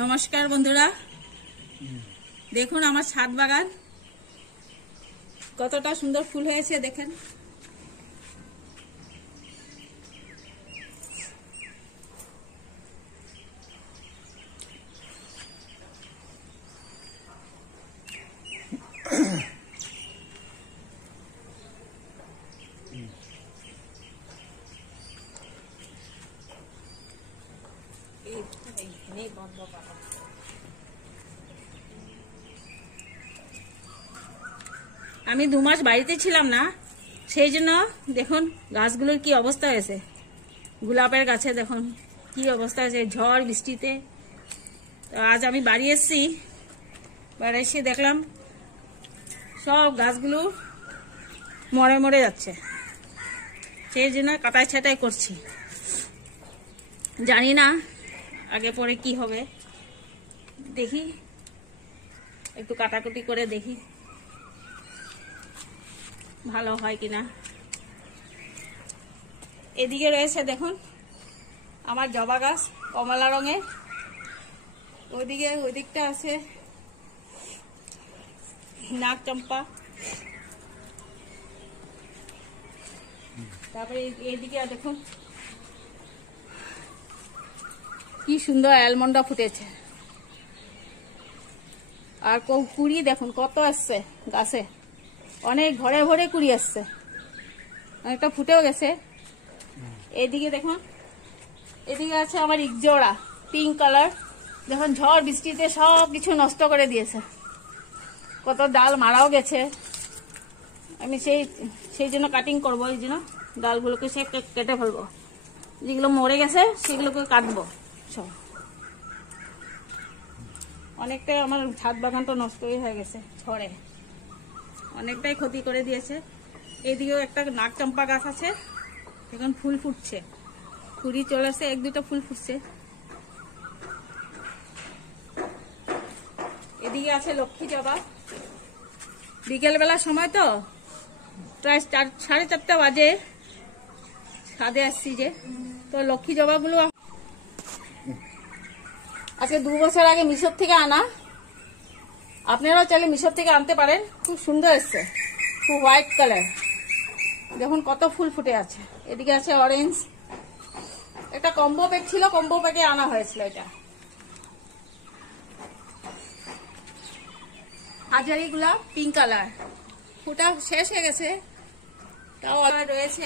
নমস্কার বন্ধুরা, দেখুন আমার ছাদ বাগান কতটা সুন্দর ফুল হয়েছে দেখেন। আমি 2 মাস বাড়িতে ছিলাম না, সেই জন্য দেখুন গাছগুলোর কি অবস্থা হয়েছে। গোলাপের গাছে দেখুন কি অবস্থা হয়েছে ঝড় বৃষ্টিতে। তো আজ আমি বাড়ি এসেছি, বাড়ি এসে দেখলাম সব গাছগুলো মরে মরে যাচ্ছে, সেই জন্য কাটাই ছাটাই করছি। জানি না আগে পরে কি হবে, দেখি একটু কাটাকুটি করে দেখি ভালো হয় কিনা। এদিকে রয়েছে দেখুন আমার জবা গাছ কমলা রঙের, ওইদিকে ওই দিকটা আছে নাক চম্পা, তারপরে এইদিকে দেখুন কি সুন্দর অ্যালমন্ডা ফুটেছে। আর কুড়ি দেখুন কত আসছে গাছে, অনেক ভরে ভরে কুড়ি আসছে, অনেকটা ফুটেও গেছে। এদিকে দেখুন এদিকে আছে আমার ইকজোড়া পিঙ্ক কালার, যখন ঝড় বৃষ্টিতে সব কিছু নষ্ট করে দিয়েছে, কত ডাল মারাও গেছে। আমি সেই জন্য কাটিং করবো, এই জন্য ডালগুলোকে সে কেটে ফেলবো, যেগুলো মরে গেছে সেগুলোকে কাটবো সব। অনেকটাই আমার ছাদ বাগানটা নষ্টই হয়ে গেছে, ঝড়ে অনেকটাই ক্ষতি করে দিয়েছে। এদিকেও একটা নাক চম্পা গাছ আছে, এখন ফুল ফুটছে, কুড়ি চলে আসে, 1-2টা ফুল ফুটছে। এদিকে আছে লক্ষ্মী জবা, বিকেলবেলার সময় তো প্রায় 4:30 বাজে, ছাদে আসছি যে, তো লক্ষ্মী জবাগুলো আজকে 2 বছর আগে মিশর থেকে আনা, আপনারাও চাইলে মিশর থেকে আনতে পারেন। খুব সুন্দর এসছে, খুব হোয়াইট কালার, দেখুন কত ফুল ফুটে আছে। এদিকে আছে অরেঞ্জ, একটা কম্বো প্যাক ছিল, কম্বো প্যাকে আনা হয়েছিল এটা। হাজারিগুলা পিঙ্ক কালার, ফুটা শেষ হয়ে গেছে, তাও রয়েছে।